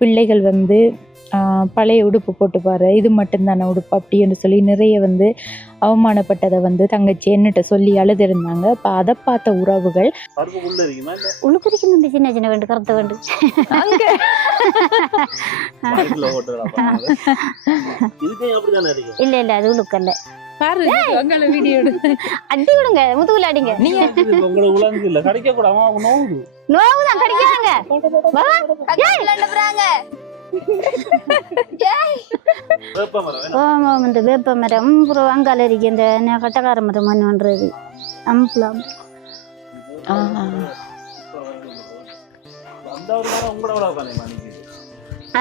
பிள்ளைகள் வந்து பழைய உடுப்பு போட்டுப்பாரு, இது மட்டும்தானே உடுப்பு அப்படின்னு சொல்லி நிறைய வந்து அவமானப்பட்டதை வந்து தங்கச்சி என்னட்ட சொல்லி அழுதுருந்தாங்க. அப்போ அதை பார்த்த உறவுகள் உழுக்குறிக்கு சின்ன சின்ன வேண்டு கருத்த வேண்டு இல்ல இல்ல அது உழுக்கல்ல பாரு வீடியோ அடி விடுங்க முதுகுல அடிங்க நீங்க கடிக்க கூட நோவுதான் கடிக்கிறாங்க இந்த வேப்ப மரம் அப்புறம் அங்கால இருக்கு இந்த கட்டக்கார மரம் பண்றது அம்பலாம்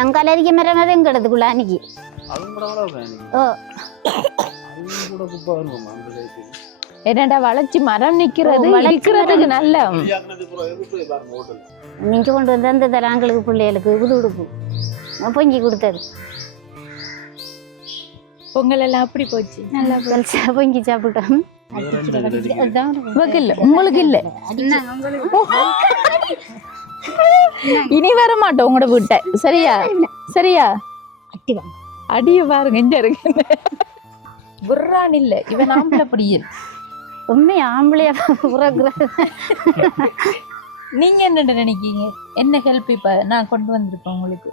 அங்கால இருக்க மரம் அது எங்கடத்துக்குள்ள அன்னைக்கு என்னடா வளைச்சி மரம் நிக்கிறது வளைக்கிறதுக்கு நல்ல நீங்க கொண்டு வந்து அந்த தராங்களுக்கு பிள்ளைகளுக்கு புது உடுப்பு பொங்கி கொடுத்தது பொங்கல் எல்லாம் அப்படி போச்சு. நல்லா பொங்கி சாப்பிட்டோம். உங்களுக்கு இல்ல இனி வர மாட்டோம் உங்களோட வீட்டை. சரியா சரியா அடிய பாருங்க இங்க இருக்கு புர்ரான் இல்ல இவன் ஆம்பளை பிடியல் உண்மை ஆம்பளையா உறங்குறது. நீங்க என்ன நினைக்கீங்க? என்ன ஹெல்ப் இப்ப நான் கொண்டு வந்திருப்பேன் உங்களுக்கு?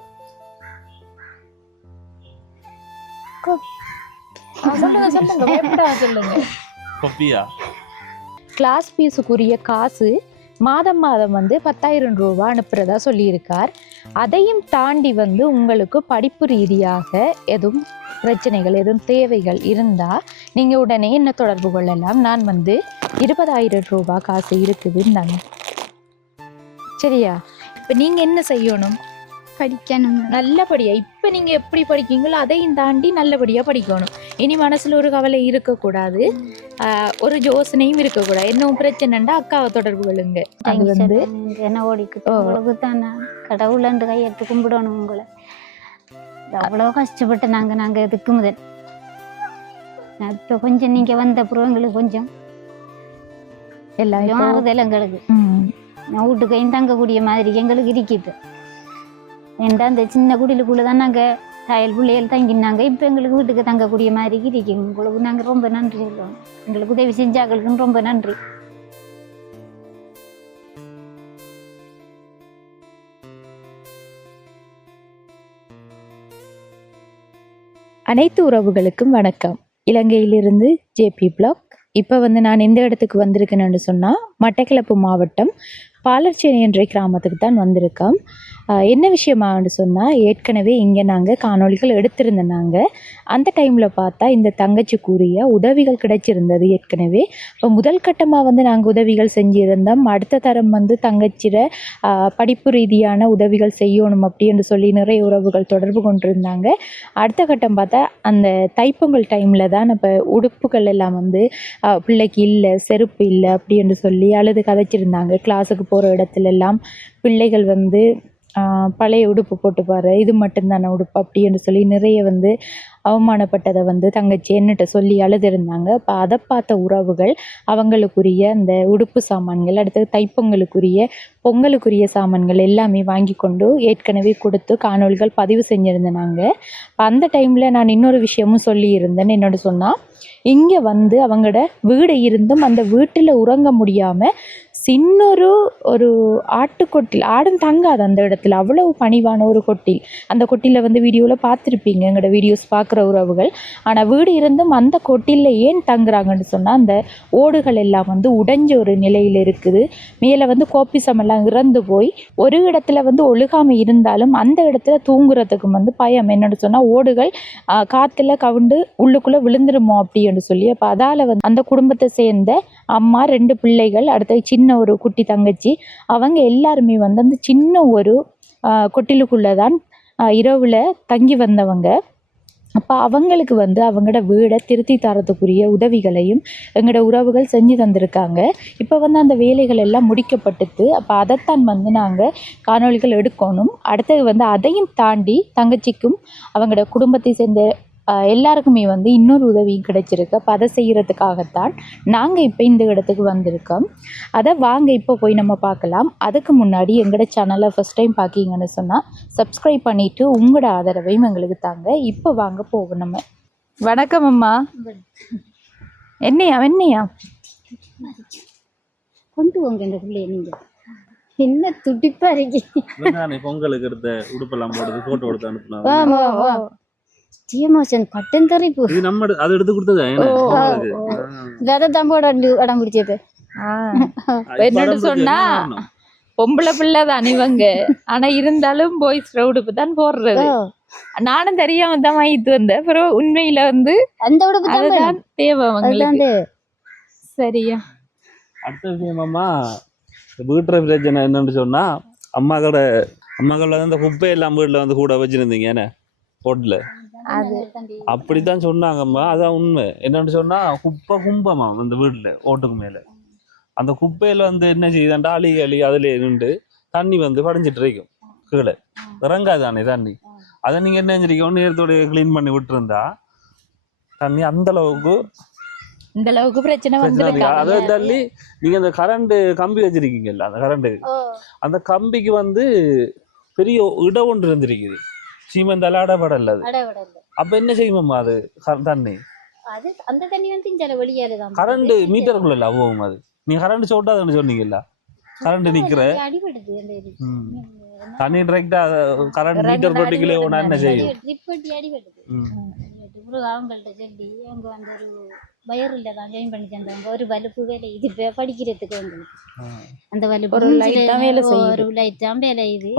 கிளாஸ் ஃபீஸுக்குரிய காசு மாதம் மாதம் வந்து 10,000 ரூபாய் அனுப்புறதா சொல்லியிருக்கார். அதையும் தாண்டி வந்து உங்களுக்கு படிப்பு ரீதியாக எதுவும் பிரச்சனைகள் எதுவும் தேவைகள் இருந்தால் நீங்கள் உடனே என்ன தொடர்பு கொள்ளலாம். நான் வந்து 20,000 ரூபாய் காசு இருக்குதுன்னாங்க. சரியா? இப்போ நீங்கள் என்ன செய்யணும்? படிக்கணும் நல்லபடியாக. இப்போ நீங்கள் எப்படி படிக்கீங்களோ அதையும் தாண்டி நல்லபடியாக படிக்கணும். இனி மனசில் ஒரு கவலை இருக்கக்கூடாது, ஒரு யோசனையும் இருக்கக்கூடாது. இன்னும் பிரச்சனைண்டா அக்காவை தொடர்பு கொள்ளுங்க. அது வந்து என்ன ஓடிக்கிட்டு தானே கடவுளண்டு கையெடுத்து கும்பிடணும். உங்களை அவ்வளோ கஷ்டப்பட்டு நாங்கள் இதுக்கு முதல் இப்போ கொஞ்சம் நீங்கள் வந்த அப்புறம் எங்களுக்கு கொஞ்சம் எல்லாரும் ஆறுதல் எங்களுக்கு வீட்டுக்கையும் தங்கக்கூடிய மாதிரி எங்களுக்கு இருக்குது. ஏன்டா அந்த சின்ன குடிலுக்குள்ள தான் நாங்கள் தாயல் பிள்ளைகள் தங்கினாங்க. இப்போ எங்களுக்கு வீட்டுக்கு தங்கக்கூடிய மாதிரி இருக்கு. உங்களுக்கு நாங்கள் ரொம்ப நன்றி சொல்லுவோம். எங்களுக்கு உதவி செஞ்சாக்களுக்குன்னு ரொம்ப நன்றி. அனைத்து உறவுகளுக்கும் வணக்கம். இலங்கையிலிருந்து ஜேபி பிளாக். இப்போ வந்து நான் எந்த இடத்துக்கு வந்திருக்கேன்னு சொன்னால் மட்டக்களப்பு மாவட்டம் பாலர்ச்சேனை என்ற கிராமத்துக்கு தான் வந்திருக்கோம். என்ன விஷயமான்னு சொன்னால், ஏற்கனவே இங்கே நாங்கள் காணொளிகள் எடுத்திருந்தோம். அந்த டைமில் பார்த்தா இந்த தங்கச்சிக்குரிய உதவிகள் கிடைச்சிருந்தது ஏற்கனவே. இப்போ முதல் கட்டமாக வந்து நாங்கள் உதவிகள் செஞ்சுருந்தோம். அடுத்த தரம் வந்து தங்கச்சிர படிப்பு ரீதியான உதவிகள் செய்யணும் அப்படின்னு சொல்லி நிறைய உறவுகள் தொடர்பு கொண்டிருந்தாங்க. அடுத்த கட்டம் பார்த்தா அந்த தைப்பொங்கல் டைமில் தான் இப்போ உடுப்புகள் எல்லாம் வந்து பிள்ளைக்கு இல்லை, செருப்பு இல்லை அப்படின்னு சொல்லி அழுது கதைச்சிருந்தாங்க. கிளாஸுக்கு போகிற இடத்துல எல்லாம் பிள்ளைகள் வந்து பழைய உடுப்பு போட்டுப்பாரு, இது மட்டும்தானே உடுப்பு அப்படின்னு சொல்லி நிறைய வந்து அவமானப்பட்டதை வந்து தங்கச்சி என்னட்ட சொல்லி அழுதுருந்தாங்க. அப்போ அதை பார்த்த உறவுகள் அவங்களுக்குரிய அந்த உடுப்பு சாமான்கள், அடுத்தது தைப்பொங்கலுக்குரிய பொங்கலுக்குரிய சாமான்கள் எல்லாமே வாங்கி கொண்டு ஏற்கனவே கொடுத்து காணொளிகள் பதிவு செஞ்சுருந்தேனாங்க. அந்த டைமில் நான் இன்னொரு விஷயமும் சொல்லியிருந்தேன். என்னோட சொன்னால், இங்கே வந்து அவங்களோட வீடு இருந்தும் அந்த வீட்டில் உறங்க முடியாமல் சின்னொரு ஆட்டுக்கொட்டில் ஆடும் தங்காது அந்த இடத்துல. அவ்வளவு பணிவான ஒரு கொட்டில். அந்த கொட்டியில் வந்து வீடியோவில் பார்த்துருப்பீங்க எங்களோட வீடியோஸ் பார்க்குற உறவுகள். ஆனால் வீடு இருந்தும் அந்த கொட்டிலில் ஏன் தங்குறாங்கன்னு சொன்னால், அந்த ஓடுகள் எல்லாம் வந்து உடைஞ்ச ஒரு நிலையில் இருக்குது. மேலே வந்து கோப்பிசமெல்லாம் இறந்து போய் ஒரு இடத்துல வந்து ஒழுகாமல் இருந்தாலும் அந்த இடத்துல தூங்குறதுக்கு வந்து பயம். என்னென்னு சொன்னால், ஓடுகள் காற்றுல கவுண்டு உள்ளுக்குள்ளே விழுந்துருமோ அப்படின்னு சொல்லி. அப்போ அதால் வந்து அந்த குடும்பத்தை சேர்ந்த அம்மா, 2 பிள்ளைகள், அடுத்த சின்ன ஒரு குட்டி தங்கச்சி, அவங்க எல்லாருமே வந்து அந்த சின்ன ஒரு கொட்டிலுக்குள்ளே தான் இரவில் தங்கி வந்தவங்க. அப்போ அவங்களுக்கு வந்து அவங்களோட வீடை திருத்தி தரத்துக்குரிய உதவிகளையும் எங்களோட உறவுகள் செஞ்சு தந்திருக்காங்க. இப்போ வந்து அந்த வேலைகள் எல்லாம் முடிக்கப்பட்டுது. அப்போ அதைத்தான் வந்து நாங்கள் காணொளிகள் எடுக்கணும். அடுத்தது வந்து அதையும் தாண்டி தங்கச்சிக்கும் அவங்களோட குடும்பத்தை சேர்ந்த எல்லாருக்குமே வந்து இன்னொரு உதவியும் கிடைச்சிருக்கு. அப்போ அதை செய்கிறதுக்காகத்தான் நாங்கள் இப்போ இந்த இடத்துக்கு வந்திருக்கோம். அதை வாங்க இப்போ போய் நம்ம பார்க்கலாம். அதுக்கு முன்னாடி எங்களோட சேனலை ஃபஸ்ட் டைம் பார்க்கிங்கன்னு சொன்னால் சப்ஸ்கிரைப் பண்ணிவிட்டு உங்களோட ஆதரவையும் எங்களுக்கு தாங்க. இப்போ வாங்க போவோம் நம்ம. வணக்கம் அம்மா. என்னையா கொண்டு போங்க இந்த பிள்ளைய. நீங்க என்ன துடிப்பா இருக்கீங்க. பொங்கலுக்கு எடுத்த உடுப்பெல்லாம் போடுறது போட்டோ எடுத்து அனுப்புனாங்க. ஜிஎமோஷன் பட்டன் தரிப்பு இது நம்ம அது எடுத்து கொடுத்தது தம்போட இடம் பிடிச்சது. என்னன்னு சொன்னா பொம்பளை பிள்ளை தான் இவங்க. ஆனா இருந்தாலும் பாய்ஸ் உடுப்பு தான் போடுறது. நானும் தெரியாம தான் வாங்கிட்டு வந்தேன். அப்புறம் உண்மையில வந்து அந்த உடுப்பு அதுதான் தேவை அவங்களுக்கு. சரியா. அடுத்த விஷயமாம்மா வீட்டுற பிரச்சனை என்னன்னு சொன்னா அம்மாக்களோட அந்த குப்பை எல்லாம் வீட்டுல வந்து கூட வச்சிருந்தீங்க என்ன போட்டுல அது அப்படித்தான் சொன்னாங்கம்மா. அதான் உண்மை. என்னன்னு சொன்னா கும்பமா அந்த வீட்டுல ஓட்டுக்கு மேல அந்த குப்பையில வந்து என்ன செய்யுதாண்டா அழி அதுல நின்று தண்ணி வந்து படிஞ்சிட்டு இருக்கும். கீழே இறங்காதானே தண்ணி. அதை நீங்க என்ன செஞ்சிருக்கீங்க, நேரத்தோட கிளீன் பண்ணி விட்டுருந்தா தண்ணி அந்த அளவுக்கு இந்த அளவுக்கு பிரச்சனை வந்து. அதை தள்ளி நீங்க அந்த கரண்ட் கம்பி வச்சிருக்கீங்கல்ல, அந்த கரண்ட் அந்த கம்பிக்கு வந்து பெரிய இடம் ஒன்று இருந்திருக்குது. சீமெந்தால அடப்படல. அப்ப என்ன செய்யுமாம்மா அது தண்ணி? அந்த தண்ணி வந்து வெளியாலதான் கரண்ட் மீட்டருக்குள்ள போகும். அது நீங்க கரண்ட் சோட்டாதுன்னு சொன்னீங்கல்ல, கரண்ட் நிக்கிற தண்ணி டைரக்டா கரண்ட் மீட்டர் போட்டிக்கலே ஓனா என்ன செய்யும்? அவங்கள்ட்ட சொல்லி அவங்க வந்து ஒரு வயர்ல தான் ஜாயின் பண்ணி தந்தாங்க. ஒரு வலுப்பு வேலை இது படிக்கிறதுக்கு வந்து அந்த வலுப்பு ஒரு லைட்டாம் வேலை இது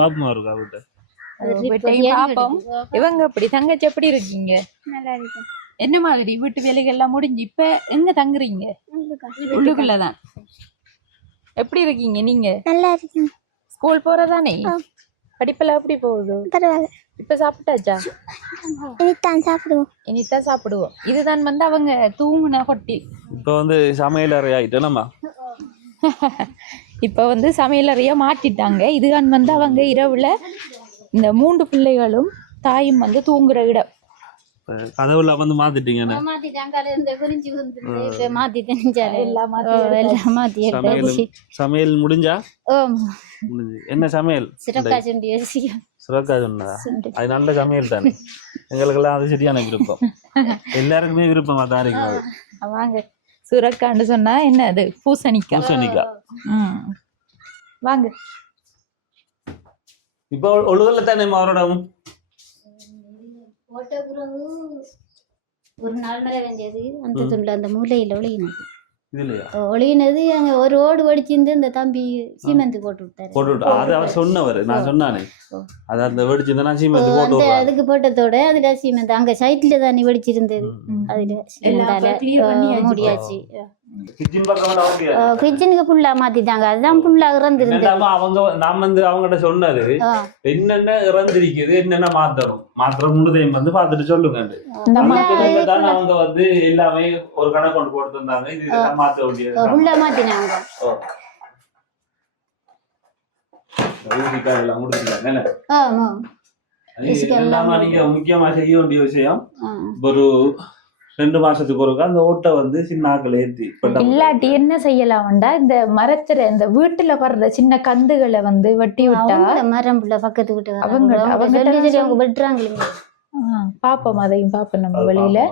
இவங்க அப்படி. தங்கச்சி எப்படி இருக்கீங்க? நல்லா இருக்கும். என்ன மாதிரி வீட்டு வேலைகள் எல்லாம் முடிஞ்சு இப்ப எங்க தங்குறீங்க? உள்ளுக்குள்ளதான். எப்படி இருக்கீங்க நீங்க? நல்லா இருக்கீங்க. ஸ்கூல் போறதானே? படிப்பெல்லாம் எப்படி போகுது? பரவாயில்ல. இப்ப சாப்பிட்டாச்சா? இனித்தான் சாப்பிடுவோம். இதுதான் வந்து அவங்க தூங்குன கொட்டி. இப்ப வந்து சமையல் அறை ஆயிட்டோம்மா. இப்ப வந்து சமையல் அறைய மாட்டிட்டாங்க. இதுதான் வந்து அவங்க இரவுல இந்த 3 பிள்ளைகளும் தாயும் வந்து தூங்குற இடம். கதவுல வந்து மாத்திட்டீங்க. சமையல் முடிஞ்சா? என்ன சமையல்? சுரக்கா சொன்னா அது நல்ல சமையல் தானே. எங்களுக்கெல்லாம் அது சரியான விருப்பம். எல்லாருக்குமே விருப்பமா தான் இருக்கு. வாங்க. சுரக்கான்னு சொன்னா என்ன அது? பூசணிக்காய். வாங்க. இப்போ ஒழுகல தானே அவரோட ஒரு நாள் மேல வேண்டியது அந்த துண்டுல அந்த மூலையில ஒளியினது அங்க ஒரு ஓடு வடிச்சிருந்து இந்த தம்பி சீமெந்து போட்டு விட்டாரு. அது அவர் சொன்னவர். நான் சொன்னானே அது அந்த வெடிச்சிருந்தா சீமெந்து போட்டு அதுக்கு போட்டதோட அதுல சீமெந்து அங்க சைட்ல தானே வெடிச்சிருந்தது. அதுல மூடியாச்சு. கிச்சனுக்கு ஃபுல்லா மாத்திட்டாங்க. அதுதான் ஃபுல்லா இறந்திருந்தது. நான் வந்து அவங்ககிட்ட சொன்னது என்னென்ன இறந்திருக்குது என்னென்ன மாத்திரம் முழுதையும் வந்து பாத்துட்டு சொல்லுங்க. அவங்க வந்து எல்லாமே ஒரு கணக்கு கொண்டு போட்டு இருந்தாங்க. இது மாத்த வேண்டியது ஃபுல்லா மாத்தினாங்க. நீங்க முக்கியமா செய்ய வேண்டிய விஷயம் ஒரு 2 மாசத்துக்கு ஒருக்கா அந்த ஓட்டை வந்து சின்ன ஆக்கள் ஏத்தி இல்லாட்டி என்ன செய்யலாம்டா, இந்த மரத்துல இந்த வீட்டுல வர்ற சின்ன கந்துகளை வந்து வெட்டி விட்டா மரம் பக்கத்து வீட்டு அவங்க வெட்டுறாங்க. பாப்போம். அதையும் பாப்போம் நம்ம வெளியில.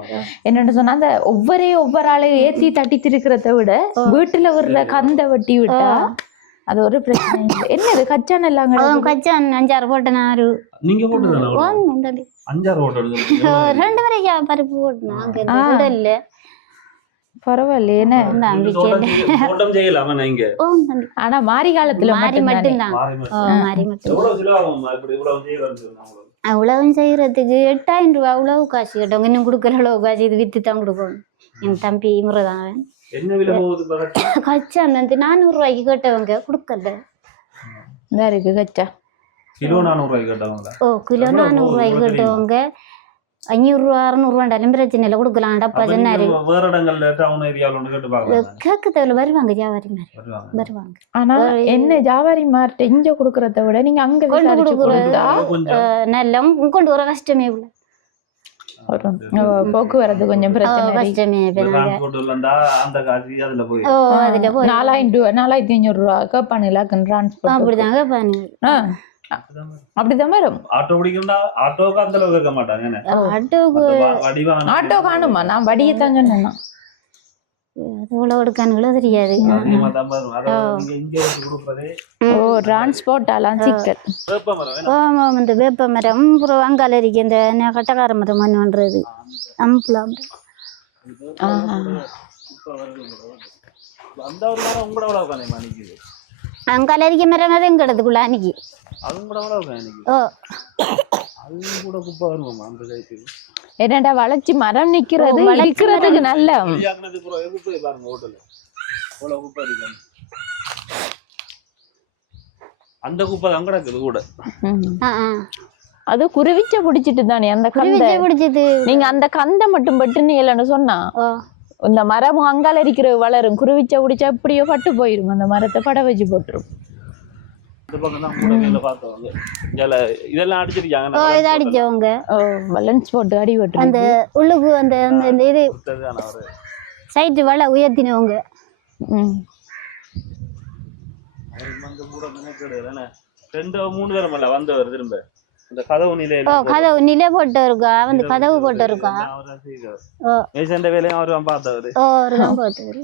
என்னன்னு சொன்னா அந்த ஒவ்வொரு ஆளையும் ஏத்தி தட்டி திருக்கிறத விட வீட்டுல வர்ற கந்த வெட்டி விட்டா அது ஒரு பிரச்சனை. என்னது கச்சான் எல்லாம்? கச்சான் 5-6 போட்டேன். நீங்க போட்டு 5-6 போட்டு 2 வரைக்கும் பருப்பு போட்டு இல்ல பரவாயில்ல. ஆனா மாறி காலத்துல மட்டும்தான் அவ்வளவு செய்யறதுக்கு 8000 ரூபாய் அவ்வளவு காசு கேட்டவங்க. இன்னும் கொடுக்குற அளவு காசு இது வித்து தான் கொடுக்கணும். என் தம்பி முறைதான் கச்சா 400 ரூபாய்க்கு கேட்டவங்க கொடுக்கல. இருக்கு கச்சா கிலோ 400 ரூபாய்க்கு கேட்டவங்க. கிலோ 400 ரூபாய்க்கு கேட்டவங்க 500 ரூபா 600 ரூபாண்டாலும் பிரச்சனை இல்லை கொடுக்கலாம். டப்பா சொன்னாரு. வேற இடங்கள்ல டவுன் ஏரியால ஒன்னு கேட்டு பார்க்கலாம். கேக்குதல வருவாங்க ஜாவாரி மாதிரி வருவாங்க. ஆனா என்ன ஜாவாரி மார்ட் இங்க கொடுக்கறத விட நீங்க அங்க கொண்டு கொடுக்கறது நல்ல கொண்டு வர கஷ்டமே இல்ல. ஒரு போக்குவரத்து கொஞ்சம் பிரச்சனை கஷ்டமே இருந்தா அந்த காசு அதுல போய் ஓ அதுல போய் 4500 ரூபா கேட்பானுங்களா டிரான்ஸ்போர்ட் அப்படிதாங்க பாருங்க அப்படிதான் வரும். ஆட்டோ பிடிக்கிறா ஆட்டோவுக்கு அந்த அளவுக்கு கேட்க மாட்டாங்க. ஆட்டோக்கு வடிவான ஆட்டோ காணுமா? நான் வடியத்தான் சொன்னேன்னா எவ்வளோ எடுக்கானுங்களோ தெரியாது. அதிகமா தான் வரும். அதை நீங்க இங்க வச்சு கொடுப்பதே டிரான்ஸ்போர்ட்டாலாம் சிக்கல். வேப்ப மரம் இந்த வேப்ப மரம் அப்புறம் அங்கால இருக்கு இந்த கட்டக்கார மரம் பண்ணுறது அம்பலாம் அந்த ஒரு மரம் உங்களோட எவ்வளவு உட்காந்து அன்னைக்கு அங்கால இருக்க மரம் அது எங்க இடத்துக்குள்ள அன்னைக்கு அதுவும் கூட எவ்வளவு உட்காந்து அன்னைக்கு ஓ அதுவும் கூட குப்பை வருமா அந்த சைட்டுக்கு என்னடா வளைச்சி மரம் நிக்கிறது இருக்கிறதுக்கு நல்ல பாருங்க ஹோட்டல் எவ்வளவு குப்பை இருக்கு அந்த குப்பை தான் கிடக்குது கூட. அது குருவிச்ச பிடிச்சிட்டு தானே அந்த கந்தை பிடிச்சது. நீங்க அந்த கந்தை மட்டும் பட்டுன்னு இல்லைன்னு சொன்னா இந்த மரம் அங்கால இருக்கிற வளரும். குருவிச்ச பிடிச்சா எப்படியோ பட்டு போயிரும். அந்த மரத்தை பட வச்சு போட்டுரும். இதெல்லாம் அடிச்சிருக்காங்க அடிச்சவங்க பேலன்ஸ் போட்டு அடி போட்டு அந்த உள்ளுக்கு அந்த இது சைட்டு வலை உயர்த்தினவங்க. ரெண்டு 3 தரமல்ல வந்தவர் திரும்ப இந்த கதவு நிலை கதவு நிலை போட்டு இருக்கா வந்து கதவு போட்டு இருக்கா மேசண்ட வேலையும் அவரு பார்த்தவரு சரி.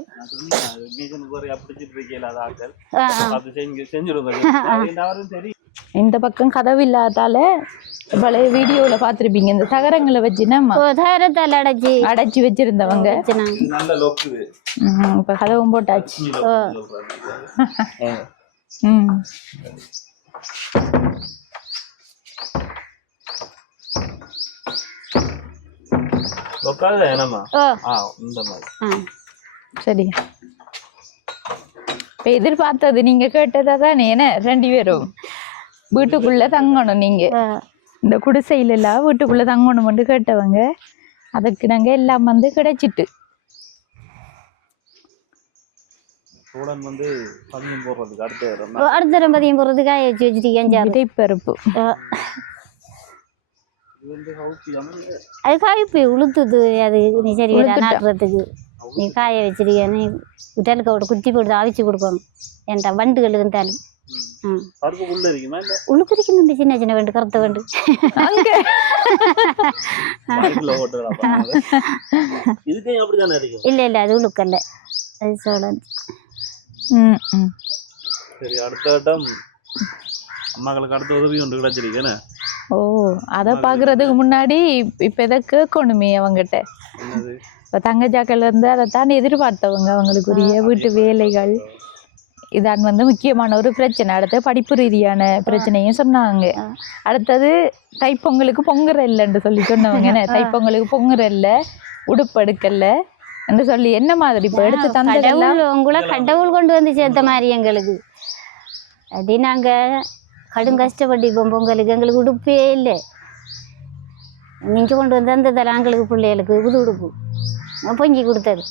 இந்த பக்கம் கதவு இல்லாதால பழைய வீடியோல பாத்திருப்பீங்க இந்த தகரங்களை வச்சு நம்ம தகரத்தால அடைச்சி வச்சிருந்தவங்க. இப்ப கதவும் போட்டாச்சு. சரி இப்ப எதிர்பார்த்தது நீங்க கேட்டதா தானே? என்ன 2 பேரும் வீட்டுக்குள்ள தங்கணும். நீங்க இந்த குடிசையில எல்லாம் வீட்டுக்குள்ள தங்கணும் கேட்டவங்க. அதுக்கு நாங்க எல்லாம் வந்து கிடைச்சிட்டு அடுத்த பதியம் போடுறதுக்கு காய வச்சு வச்சுட்டு பருப்பு அது காய்ப்பு உளுத்துது. அது நீ சரி நாட்டுறதுக்கு நீ காய வச்சிருக்கேன்னு உடலுக்கு குத்தி போட்டு அவிச்சு கொடுக்கணும். ஏன்டா வண்டுகள் இருந்தாலும் உளுக்குறிக்கணும். சின்ன சின்ன வண்டு கருத்த வண்டு இல்ல இல்ல அது உளுக்கல்ல அது சோழன். அம்மாக்களுக்கு அடுத்த உதவி ஒன்று கிடைச்சிருக்கேன்னு. அத பாக்குறதுக்கு முன்னாடி இப்ப எதை கேட்கணுமே அவங்கிட்ட. இப்ப தங்கச்சாக்கள்ல இருந்து அதைத்தான் எதிர்பார்த்தவங்க. அவங்களுக்குரிய வீட்டு வேலைகள் இதான் வந்து முக்கியமான ஒரு பிரச்சனை. அடுத்து படிப்பு ரீதியான பிரச்சனையும் சொன்னாங்க. அடுத்தது தைப்பொங்கலுக்கு பொங்குற இல்லைன்னு சொல்லி சொன்னவங்க. என்ன தைப்பொங்கலுக்கு பொங்குற இல்ல உடுப்பு எடுக்கல என்று சொல்லி என்ன மாதிரி இப்ப எடுத்து தந்ததெல்லாம் உங்களை கடவுள் கொண்டு வந்து சேர்த்த மாதிரி எங்களுக்கு. அது நாங்க கடும் கஷ்டப்பட்டு இப்போ பொங்கலுக்கு எங்களுக்கு உடுப்பே இல்லை. நீங்க கொண்டு வந்து தந்ததெல்லாம் எங்களுக்கு பிள்ளைகளுக்கு புது உடுப்பு பொங்கி கொடுத்தது.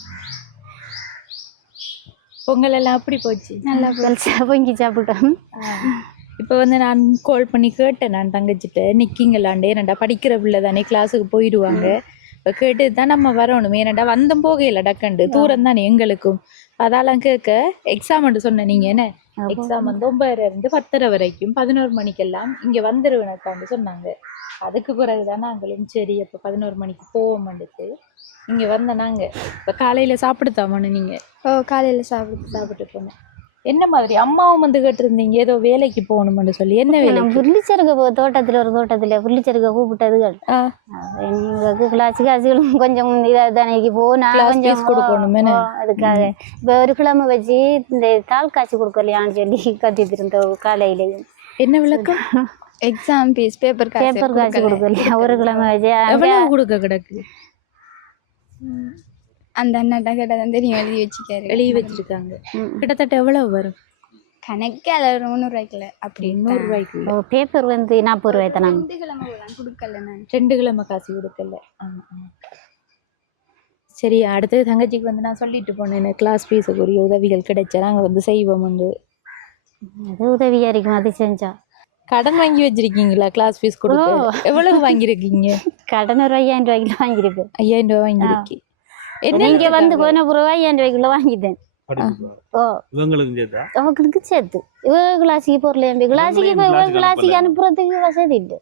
பொங்கல் எல்லாம் அப்படி போச்சு. நல்லா பொங்கி சாப்பிட்டோம். இப்போ வந்து நான் கால் பண்ணி கேட்டேன். நான் தங்கச்சிட்ட நிற்கிங்களாண்டே என்னடா படிக்கிற பிள்ளை தானே கிளாஸுக்கு போயிடுவாங்க. இப்போ கேட்டு தான் நம்ம வரணும். ஏன்னாடா வந்தம் போகையில டக்கண்டு தூரம் தானே எங்களுக்கும். அதெல்லாம் கேட்க எக்ஸாம் சொன்னேன். நீங்கள் என்ன எக்ஸாம் வந்து 9:30 இருந்து 10:30 வரைக்கும் 11 மணிக்கெல்லாம் இங்கே வந்துடுவேனக்கான்னு சொன்னாங்க. அதுக்கு பிறகுதான் நாங்களும் சரி அப்போ 11 மணிக்கு போவோம்ட்டு இங்கே வந்த நாங்கள். இப்போ காலையில் சாப்பிடுத்தாமனு நீங்கள் காலையில் சாப்பிட்டு போனேன். என்ன மாதிரி அம்மாவும் வந்து கேட்டிருந்தீங்க ஏதோ வேலைக்கு போகணும்னு சொல்லி. என்ன வேலை? புள்ளிச்சருக தோட்டத்தில் ஒரு தோட்டத்தில் புள்ளிச்சருக கூப்பிட்டதுகள் எங்களுக்கு காசுகளும் கொஞ்சம் இதாக தானே போனால் கொஞ்சம் கொடுக்கணுமே. அதுக்காக இப்போ ஒரு கிழமை வச்சு இந்த தாள் காசு கொடுக்கலையான்னு சொல்லி கத்திட்டு இருந்த காலையிலையும். என்ன விளக்கம்? எக்ஸாம் ஃபீஸ் பேப்பர் காசு கொடுக்கலையா ஒரு கிழமை வச்சு எவ்வளவு கொடுக்க கிடக்கு? அந்த அண்ணாட்ட கேட்டால் தெரியும். எழுதி வச்சிருக்காங்க. கிட்டத்தட்ட எவ்வளவு வரும் கணக்கு? அதில் 300 ரூபாய்க்குல அப்படி 100 ரூபாய்க்கு. பேப்பர் வந்து 40 ரூபாய் தானே. 2 கிழமை கொடுக்கல. நான் 2 கிழமை காசு கொடுக்கல. சரி அடுத்தது தங்கச்சிக்கு வந்து நான் சொல்லிட்டு போனேன் கிளாஸ் ஃபீஸுக்குரிய உதவிகள் கிடைச்சா நாங்கள் வந்து செய்வோம். அது உதவியா இருக்கும். அது செஞ்சா கடன் வாங்கி வச்சிருக்கீங்களா கிளாஸ் ஃபீஸ் கொடுக்க? எவ்வளவு வாங்கியிருக்கீங்க? கடன் ஒரு 5000 ரூபாய்க்குள்ள வாங்கியிருப்பேன். 5000 ரூபா வாங்கிருக்கு. நீங்க வந்து போன பிறகு 5000 ரூபாய்க்குள்ள வாங்கிட்டேன். ஓ இவங்களுக்கு சேர்த்தா அவங்களுக்கு சேர்த்து இவ கிளாஸுக்கு போறல கிளாஸுக்கு போய் இவ கிளாஸுக்கு அனுப்புறதுக்கு வசதி இல்லை.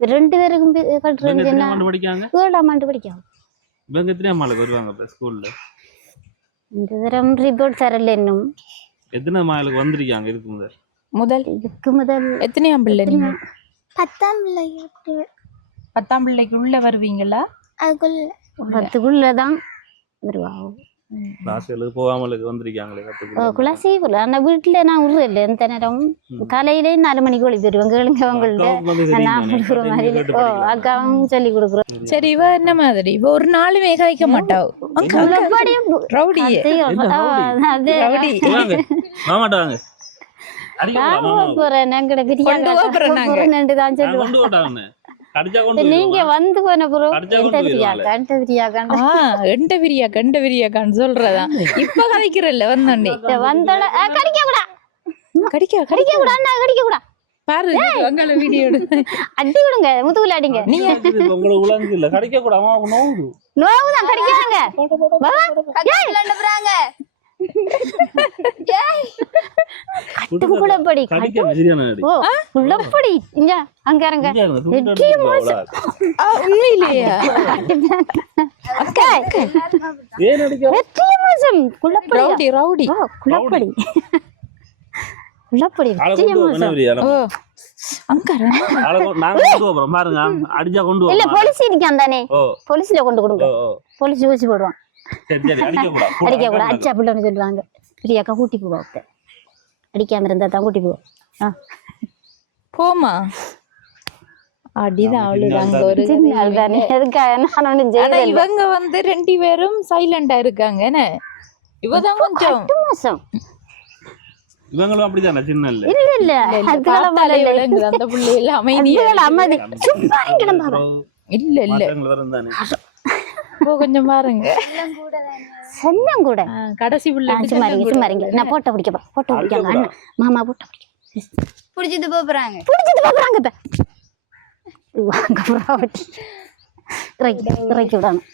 2 பேருக்கும் கட்டுறது என்ன படிக்காங்க 7ஆம் ஆண்டு படிக்காங்க. இவங்க எத்தனை மாளுக்கு வருவாங்க ஸ்கூல்ல? இந்த தரம் ரிப்போர்ட் தரல இன்னும். எத்தனை மாளுக்கு வந்திருக்காங்க இதுக்கு முதல் இதுக்கு முதல் எத்தனையாம் பிள்ளை நீங்க? 10ஆம் பிள்ளை 10ஆம் பிள்ளைக்கு உள்ள வருவீங்களா? அதுக்குள்ள 10க்குள்ளதான் வருவாங்க. கிளாஸ்களுக்கு போகாமலுக்கு வந்திருக்காங்களே குலாசி போல ஆனா வீட்டுல நான் விடுறேன் எந்த நேரம் காலையிலே 4 மணிக்கு ஒளி போயிருவேன் கேளுங்க அவங்கள்ட்ட நான் கொடுக்குற மாதிரி. அக்காவும் சொல்லி கொடுக்குறோம். சரி இவ என்ன மாதிரி இவ ஒரு நாளுமே கதைக்க மாட்டாவ. ரவுடியே ரவுடி மாமாட்டாங்க போறேன் எங்கட பிரியாதான் சொல்லுவாங்க. நீங்க வந்து போன கண்டவிரியாக்கான்னு சொல்றதான் இப்ப கதைக்கிறல்ல வந்தோண்டே வந்தோட கடிக்க கூடா கடிக்க கடிக்க கூடா அண்ணா கடிக்க கூடா பாரு உங்கள வீடியோ அடி விடுங்க முதுகுல அடிங்க. நீ உங்களுக்கு உலங்கு இல்ல கடிக்க கூடாமா நோவுது நோவுதான் கடிக்காங்க விளையாண்டுறாங்க. குள்ளப்படி ஓ குள்ளப்படி இங்க அங்க இருங்க உண்மையிலேயா? ரவுடி ரவுடி குள்ளப்படி குள்ளப்படி இல்ல போலீஸ் இருக்கான் தானே போலீஸ்ல கொண்டு கொடுங்க போலீஸ் ஊசி போடுவான். அடிக்க கூட அடிச்சா பிள்ளைன்னு சொல்லுவாங்க. பிரியாக்கா கூட்டி போவாங்க அடிக்காம இருந்தா தான் கூட்டி போவோம். போமா அடிதான் அவளுதாங்க ஒரு தானே எதுக்காக இவங்க வந்து 2 பேரும் சைலண்டா இருக்காங்க. என்ன இவதான் கொஞ்சம் மாசம் இவங்களும் அப்படிதானே சின்ன இல்ல இல்ல இல்ல அந்த பிள்ளைல அமைதியா அமைதி சும்மா இல்ல இல்ல கொஞ்சம் பாருங்க செல்லம் கூட கடைசி பிள்ளை சும்மா இருங்க நான் போட்டோ பிடிக்காங்க அண்ணா மாமா போட்டோ புடிச்சிட்டு போறாங்க இறக்கி விடணும்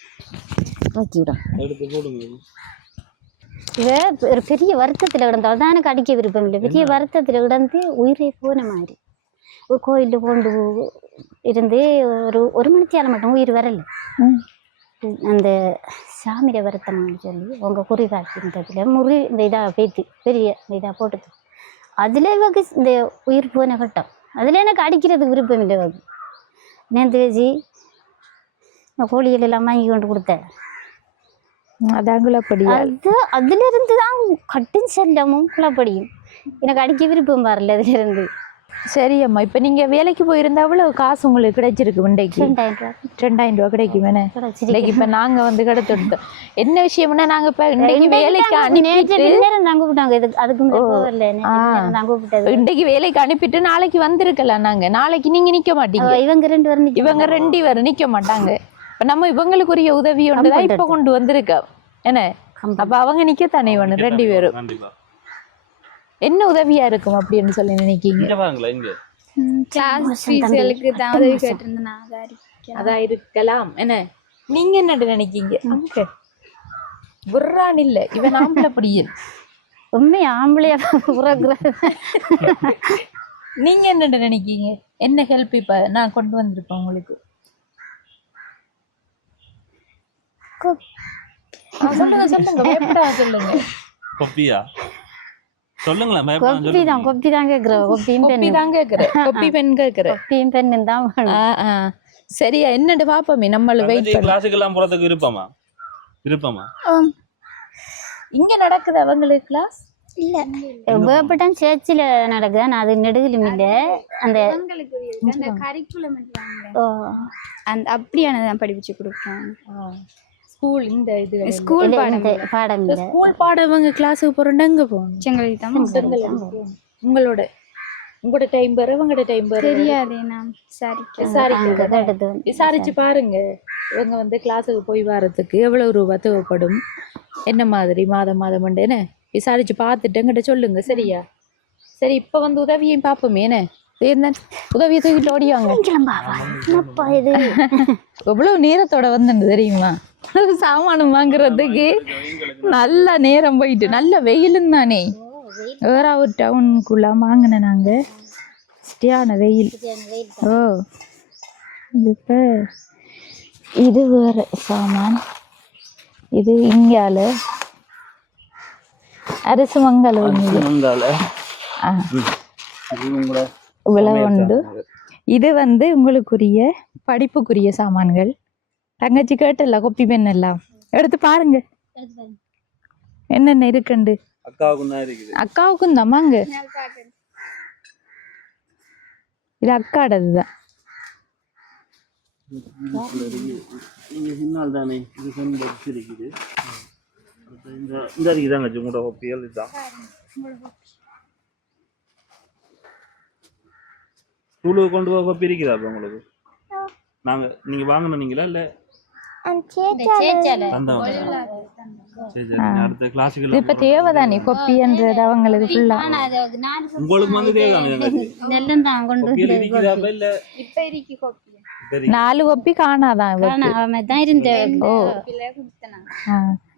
ஒரு பெரிய வருத்தத்துல கிடந்தால் தான் எனக்கு அடிக்க விருப்பம் இல்லை. பெரிய வருத்தத்துல கிடந்து உயிரே போன மாதிரி ஒரு கோயிலில் கொண்டு இருந்து ஒரு மணித்தியால மட்டும் உயிர் வரல. அந்த சாமியை வருத்தம்னு சொல்லி உங்க குறிகாட்சின்றதுல முறி இந்த இதாக பேத்தி பெரிய இதாக போட்டது அதில் இவங்க இந்த உயிர் போன கட்டம் அதில் எனக்கு அடிக்கிறதுக்கு விருப்பம் இல்லை. இவங்க நேந்திரிஜி நான் கோழிகள் எல்லாம் வாங்கி கொண்டு கொடுத்தேன். அதான் குளப்படி அதுல இருந்து தான் கட்டும் செல்லமும் குளப்படியும் எனக்கு அடிக்க விருப்பம் வரல. அதுல இருந்து சரி அம்மா இப்ப நீங்க வேலைக்கு போயிருந்தா அவ்வளவு காசு உங்களுக்கு கிடைச்சிருக்கு இன்றைக்கு 2000 ரூபா கிடைக்கும். இன்னைக்கு இப்ப நாங்க வந்து கிடைத்தோம் என்ன விஷயம்னா நாங்க இப்ப இன்னைக்கு வேலைக்கு இன்றைக்கு வேலைக்கு அனுப்பிட்டு நாளைக்கு வந்திருக்கலாம். நாங்க நாளைக்கு நீங்க நிக்க மாட்டீங்க. இவங்க 2 பேரும் நிக்க மாட்டாங்க. இப்ப நம்ம இவங்களுக்குரிய உதவி ஒன்றுதான் இப்ப கொண்டு வந்திருக்கோம். என்ன அப்ப அவங்க நிக்கத்தானே வேணும் 2 பேரும். என்ன உதவியா இருக்கும் அப்படின்னு சொல்லி நினைக்கீங்க? கிளாஸ் ஃபீஸ்களுக்கு தான் உதவி கேட்டிருந்தேன். அதான் இருக்கலாம். என்ன நீங்க என்ன நினைக்கீங்க? புர்ரான் இல்ல இவன் ஆம்பளை படியல் உண்மை ஆம்பளையா நீங்க என்ன நினைக்கீங்க? என்ன ஹெல்ப் இப்ப நான் கொண்டு வந்திருப்பேன் உங்களுக்கு? சொல்லுங்க சொல்லுங்க. கொப்பியா சொல்லுங்களேன். கொப்பி தான் கேக்குறேன். சரியா என்னன்னு பாப்போமே நம்மள வெயிட் பண்ணி கிளாஸுக்கெல்லாம் போறதுக்கு இருப்பமா இங்க நடக்குது அவங்களுக்கு கிளாஸ் இல்ல வேப்பட்டம் சேர்ச்சில நடக்குது. நான் அது நெடுகிலும் இல்ல அந்த கரிக்குலம் அந்த அப்படியானதான் படிப்பிச்சு கொடுப்போம். ஸ்கூல் இந்த இது ஸ்கூல் பாடம் ஸ்கூல் பாடம் இவங்க கிளாஸுக்கு போறோம்னா எங்க போகணும்? செங்கலி தான். உங்களோட டைம் வர உங்களோட டைம் வர தெரியாதே. நான் விசாரிச்சு பாருங்க. இவங்க வந்து கிளாஸுக்கு போய் வர்றதுக்கு எவ்வளவு ரூபாய் தேவைப்படும், என்ன மாதிரி மாதம் என்ன விசாரிச்சு பார்த்துட்டு எங்கிட்ட சொல்லுங்க. சரியா? சரி இப்ப வந்து உதவியும் பார்ப்போமே. என்ன என்ன உதவியை தூக்கிட்டு ஓடியாங்க. என்னப்பா இது எவ்வளவு நேரத்தோட வந்து தெரியுமா சாமானம் வாங்குறதுக்கு? நல்ல நேரம் போயிட்டு நல்ல வெயிலும் தானே. வேற ஒரு டவுனுக்குள்ள வாங்கினேன் நாங்க. சரியான வெயில். ஓ இப்போ இது வேற சாமான். இது இங்கால அரசு மங்கலம் இவ்வளவு உண்டு. இது வந்து உங்களுக்குரிய படிப்புக்குரிய சாமான்கள். தங்கச்சி கேட்டல கொப்பி பென் எல்லாம் எடுத்து பாருங்க என்னென்ன இருக்குண்டு. அக்காவுக்கும் தம்மாங்க. இது அக்காடதுதான். ஸ்கூலுக்கு கொண்டு போக கோப்பி இருக்குதா அப்ப உங்களுக்கு? நீங்க வாங்கினீங்களா இல்ல அடுத்த கிளாஸுக்கு இப்ப தேவைதானே கொப்பின்றது அவங்களுக்கு ஃபுல்லா. உங்களுக்கு வந்து தேவைதானே? 4 கொப்பி காணாதான். ஓ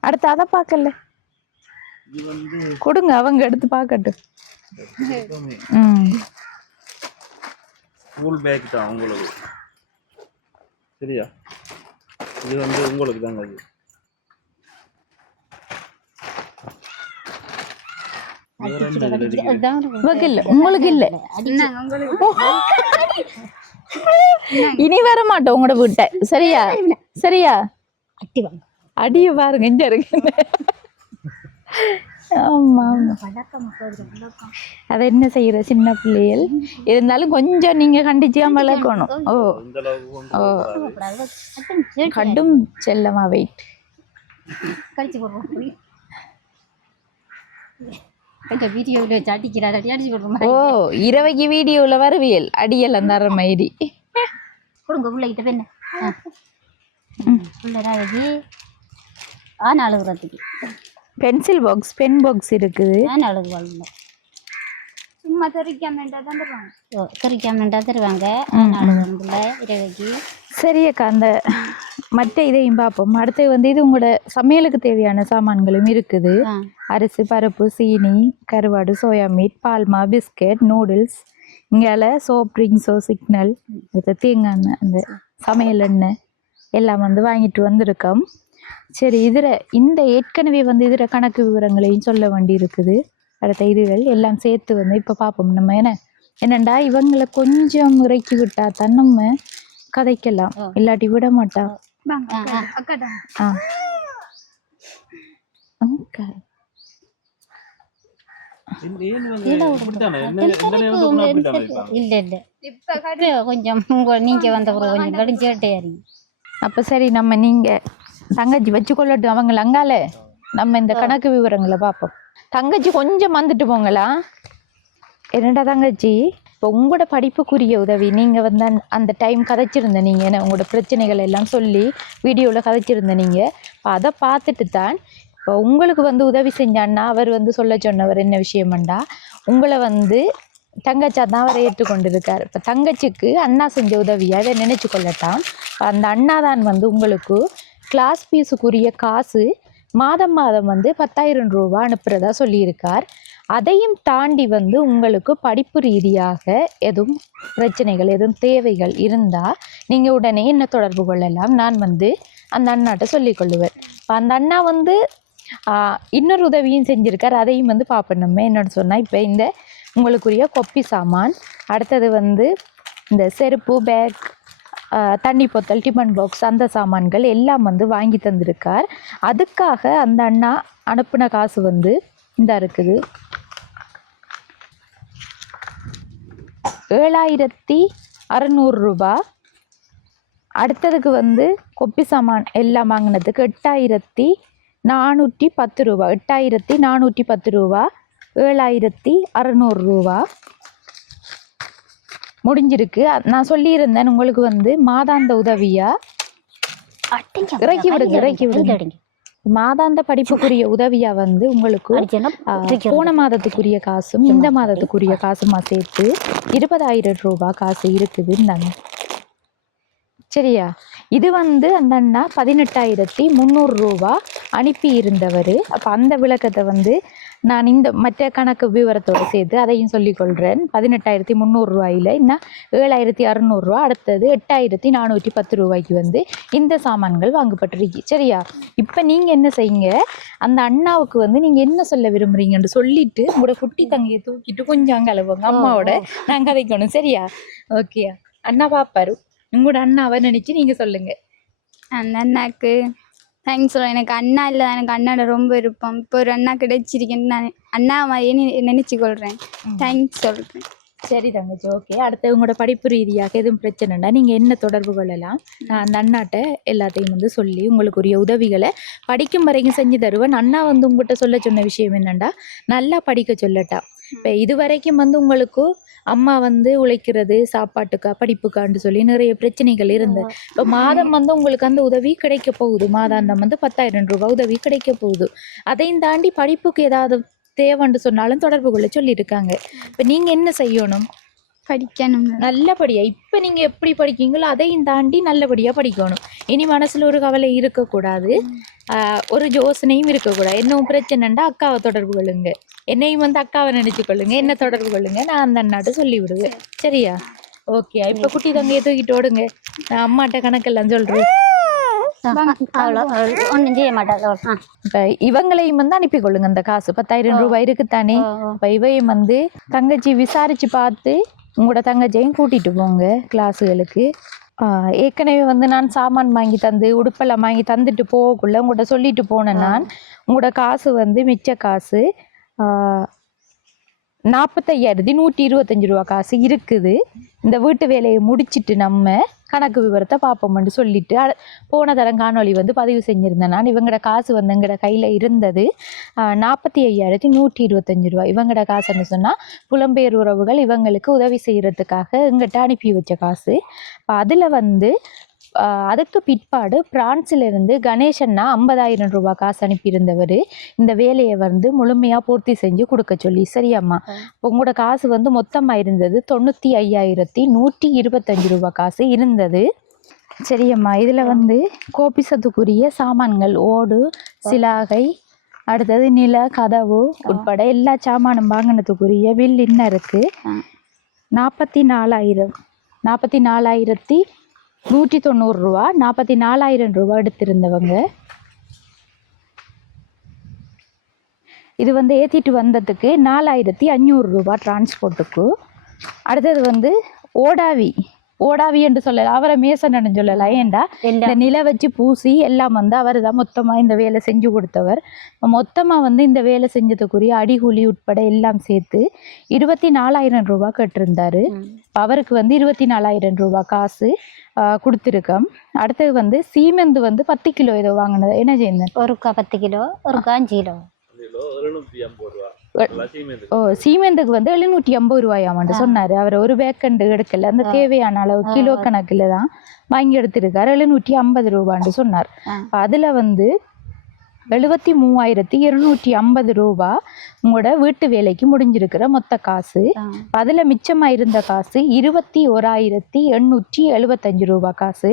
அடுத்து அதை பார்க்கல கொடுங்க, அவங்க எடுத்து பார்க்கட்டும். ஸ்கூல் பேக் தான் உங்களுக்கு. சரியா? இது வந்து உங்களுக்கு தாங்க. இல்ல உங்களுக்கு இல்ல, இனி வர மாட்டோம் உங்களோட வீட்டை. சரியா? சரியா? அடிய பாருங்க இங்க இருக்கு. ஆமா அத என்ன செய்யற சின்ன பிள்ளைகள் இருந்தாலும் கொஞ்சம் நீங்க கண்டிச்சா வளர்க்கணும். ஓ ஓ கடும் செல்லமா வெயிட். ஓ இரவைக்கு வீடியோல வருவியல் அடியல் அந்த அரை மயிரி பென்சில் பாக்ஸ் பென் பாக்ஸ் இருக்குது. சும்மா கறிக்காமண்டா தருவாங்க. சரி அக்கா, அந்த மற்ற இதையும் பார்ப்போம். அடுத்து வந்து இது உங்களோட சமையலுக்கு தேவையான சாமான்களும் இருக்குது. அரிசி, பருப்பு, சீனி, கருவாடு, சோயா மீட், பால்மா, பிஸ்கெட், நூடுல்ஸ், இங்கால சோப் ட்ரிங்க்ஸோ, சிக்னல், தேங்காய் எண்ணெய், அந்த சமையல் எண்ணெய் எல்லாம் வந்து வாங்கிட்டு வந்திருக்கோம். சரி, இதில் இந்த ஏற்கனவே வந்து இதில் கணக்கு விவரங்களையும் சொல்ல வேண்டி இருக்குது. அடுத்த இதுகள் எல்லாம் சேர்த்து வந்து இப்போ பார்ப்போம். நம்ம என்னண்டா இவங்களை கொஞ்சம் இறக்கி விட்டா தான் நம்ம கதைக்கலாம், இல்லாட்டி விட மாட்டா. அப்ப சரி, நம்ம நீங்க தங்கச்சி வச்சு கொள்ளட்டும் அவங்கள அங்கால. நம்ம இந்த கணக்கு விவரங்களை பார்ப்போம். தங்கச்சி கொஞ்சம் வந்துட்டு போங்களா. என்னடா தங்கச்சி, இப்போ உங்களோட படிப்புக்குரிய உதவி நீங்கள் வந்து அந்த டைம் கதைச்சிருந்த நீங்கள் உங்களோட பிரச்சனைகள் எல்லாம் சொல்லி வீடியோவில் கதைச்சிருந்த நீங்கள் இப்போ அதை பார்த்துட்டு தான் இப்போ உங்களுக்கு வந்து உதவி செஞ்சான்னா அவர் வந்து சொல்ல சொன்னவர் என்ன விஷயம்ண்டா, உங்களை வந்து தங்கச்சா தான் அவரை ஏற்றுக்கொண்டிருக்கார். இப்போ தங்கச்சிக்கு அண்ணா செஞ்ச உதவியை அதை நினைச்சு கொள்ளட்டான். அந்த அண்ணா தான் வந்து உங்களுக்கு கிளாஸ் ஃபீஸுக்குரிய காசு மாதம் மாதம் வந்து 10,000 ரூபா அனுப்புகிறதா சொல்லியிருக்கார். அதையும் தாண்டி வந்து உங்களுக்கு படிப்பு ரீதியாக எதுவும் பிரச்சனைகள் எதுவும் தேவைகள் இருந்தால் நீங்கள் உடனே என்ன தொடர்பு கொள்ளலாம். நான் வந்து அந்த அண்ணாட்ட சொல்லிக்கொள்ளுவேன். அந்த அண்ணா வந்து இன்னொரு உதவியும் செஞ்சுருக்கார், அதையும் வந்து பார்ப்போம். நம்ம என்னோட சொன்னால் இப்போ இந்த உங்களுக்குரிய கொப்பி சாமான், அடுத்தது வந்து இந்த செருப்பு, பேக், தண்ணி பொத்தல், டிஃபன் பாக்ஸ், அந்த சாமான்கள் எல்லாம் வந்து வாங்கி தந்திருக்கார். அதுக்காக அந்த அண்ணா அனுப்பின காசு வந்து இந்த இருக்குது 7,600 ரூபா. அடுத்ததுக்கு வந்து கொப்பி சாமான் எல்லாம் வாங்கினதுக்கு 8,410 ரூபா. 8,410 ரூபா, 7,600 ரூபா முடிஞ்சிருக்கு. நான் சொல்லியிருந்தேன் உங்களுக்கு வந்து மாதாந்த உதவியா இறக்கி விடுங்க. மாதாந்த படிப்புக்குரிய உதவியா வந்து உங்களுக்கு அடிச்சேன்னா போன மாதத்துக்குரிய காசும் இந்த மாதத்துக்குரிய காசுமா சேர்த்து 20,000 ரூபாய் காசு இருக்குதுன்னாங்க. சரியா? இது வந்து அந்த அண்ணா 18,300 ரூபா அனுப்பி இருந்தவர். அப்போ அந்த விளக்கத்தை வந்து நான் இந்த மற்ற கணக்கு விவரத்தோடு சேர்த்து அதையும் சொல்லிக்கொள்கிறேன். 18,300 ரூபாயில் இன்னும் 7,600 ரூபா, அடுத்தது 8,410 ரூபாய்க்கு வந்து இந்த சாமான்கள் வாங்கப்பட்டிருக்கு. சரியா? இப்போ நீங்கள் என்ன செய்யுங்க, அந்த அண்ணாவுக்கு வந்து நீங்கள் என்ன சொல்ல விரும்புகிறீங்கன்னு சொல்லிட்டு உங்களோட குட்டி தங்கையை தூக்கிட்டு கொஞ்சம் அங்கே அழுவாங்க அம்மாவோட நான் கதைக்கணும். சரியா? ஓகே, அண்ணா பாப்பாரு. உங்களோட அண்ணாவை நினைச்சு நீங்க சொல்லுங்க. அந்த அண்ணாக்கு தேங்க்ஸ் சொல்ல. எனக்கு அண்ணா இல்லை, எனக்கு அண்ணாட ரொம்ப விருப்பம். இப்போ ஒரு அண்ணா கிடைச்சிருக்கேன்னு நான் அண்ணா மாதிரியே நினைச்சுக்கொள்கிறேன். தேங்க்ஸ் சொல்கிறேன். சரி தங்கச்சி, ஓகே. அடுத்து உங்களோட படிப்பு ரீதியாக எதுவும் பிரச்சனைனா நீங்கள் என்ன தொடர்பு கொள்ளலாம். நான் அந்த அண்ணாட்ட எல்லாத்தையும் வந்து சொல்லி உங்களுக்குரிய உதவிகளை படிக்கும் வரைக்கும் செஞ்சு தருவேன். அண்ணா வந்து உங்கள்கிட்ட சொல்ல சொன்ன விஷயம் என்னென்னா, நல்லா படிக்க சொல்லட்டா. இப்போ இது வரைக்கும் வந்து உங்களுக்கு அம்மா வந்து உழைக்கிறது சாப்பாட்டுக்கா படிப்புக்கான்னு சொல்லி நிறைய பிரச்சனைகள் இருந்தது. இப்போ மாதம் வந்து உங்களுக்கு அந்த உதவி கிடைக்க போகுது. மாதாந்தம் வந்து 10,000 ரூபாய் உதவி கிடைக்க போகுது. அதையும் தாண்டி படிப்புக்கு ஏதாவது தேவைன்னு சொன்னாலும் தொடர்பு கொள்ள சொல்லியிருக்காங்க. இப்போ நீங்கள் என்ன செய்யணும்? படிக்கணும் நல்லபடியாக. இப்போ நீங்கள் எப்படி படிக்கீங்களோ அதையும் தாண்டி நல்லபடியாக படிக்கணும். இனி மனசில் ஒரு கவலை இருக்கக்கூடாது, ஒரு யோசனையும் இருக்கக்கூடாது. என்னவும் பிரச்சனைண்டா அக்காவை தொடர்பு கொள்ளுங்க, என்னையும் வந்து அக்காவை நினைச்சு கொள்ளுங்க, என்ன தொடர்பு கொள்ளுங்க, நான் அந்த அண்ணாட்ட சொல்லி விடுவேன். சரியா? ஓகே. இப்போ குட்டி தங்கையை தூக்கிட்டு ஓடுங்க, நான் அம்மாட்ட கணக்கெல்லாம் சொல்கிறேன். ஒன்றும் செய்ய மாட்டாங்க. இப்போ இவங்களையும் வந்து அனுப்பி கொள்ளுங்க. அந்த காசு 10,000 ரூபாய் இருக்குத்தானே. இப்போ இவையும் வந்து தங்கச்சி விசாரிச்சு பார்த்து உங்களோட தங்கச்சியையும் கூட்டிகிட்டு போங்க கிளாஸுகளுக்கு. ஏற்கனவே வந்து நான் சாமான் வாங்கி தந்து உடுப்பெல்லாம் வாங்கி தந்துட்டு போகக்குள்ள உங்கள்கிட்ட சொல்லிட்டு போனேன். நான் உங்களோட காசு வந்து மிச்ச காசு 45,125 ரூபா காசு இருக்குது. இந்த வீட்டு வேலையை முடிச்சுட்டு நம்ம கணக்கு விவரத்தை பார்ப்போம்னு சொல்லிட்டு போன தரம் காணொளி வந்து பதிவு செஞ்சுருந்தேன். நான் இவங்களோட காசு வந்து எங்களோட கையில் இருந்தது 45,125 ரூபா. இவங்களோட காசுன்னு சொன்னால் புலம்பெயர் உறவுகள் இவங்களுக்கு உதவி செய்கிறதுக்காக எங்கிட்ட அனுப்பி வச்ச காசு. அதில் வந்து அதுக்கு பிற்பாடு பிரான்சிலிருந்து கணேசன்னா 50,000 ரூபாய் காசு அனுப்பியிருந்தவர் இந்த வேலையை வந்து முழுமையாக பூர்த்தி செஞ்சு கொடுக்க சொல்லி. சரியாம்மா? உங்களோட காசு வந்து மொத்தமாக இருந்தது 95,125 ரூபாய் காசு இருந்தது. சரியம்மா? இதில் வந்து கோபிசத்துக்குரிய சாமான்கள் ஓடு, சிலாகை, அடுத்தது நில, கதவு உட்பட எல்லா சாமானும் வாங்கினதுக்குரிய பில் இன்னும் இருக்குது. 44,190 ரூபா. 44,000 ரூபா எடுத்திருந்தவங்க. இது வந்து ஏற்றிட்டு வந்ததுக்கு 4,500 ரூபா டிரான்ஸ்போர்ட்டுக்கு. அடுத்தது வந்து ஓடாவி என்று சொல்லலாம், அவரை மேசன்னு சொல்லலாம். ஏண்டா இந்த நில வச்சு பூசி எல்லாம் வந்து அவர் தான் மொத்தமாக இந்த வேலை செஞ்சு கொடுத்தவர். மொத்தமாக வந்து இந்த வேலை செஞ்சதுக்குரிய அடிகூலி உட்பட எல்லாம் சேர்த்து 24,000 ரூபா கட்டிருந்தாரு. அவருக்கு வந்து 24,000 ரூபா காசு கொடுத்துருக்கோம். அடுத்தது வந்து சீமெந்து வந்து 10 கிலோ ஏதோ வாங்கினது. என்ன செய்யணும்? ஒருக்கா 10 கிலோ, ஒருக்கா 5 கிலோ. சீமெந்துக்கு வந்து 750 ரூபாயாமட்டு சொன்னார். அவர் ஒரு வேக்கண்டு எடுக்கல, அந்த தேவையான அளவு கிலோ கணக்கில் தான் வாங்கி எடுத்திருக்காரு. 750 ரூபான்னு சொன்னார். அதில் வந்து 73,250 ரூபா உங்களோட வீட்டு வேலைக்கு முடிஞ்சிருக்கிற மொத்த காசு. அதில் மிச்சமாக இருந்த காசு 21,875 ரூபா காசு.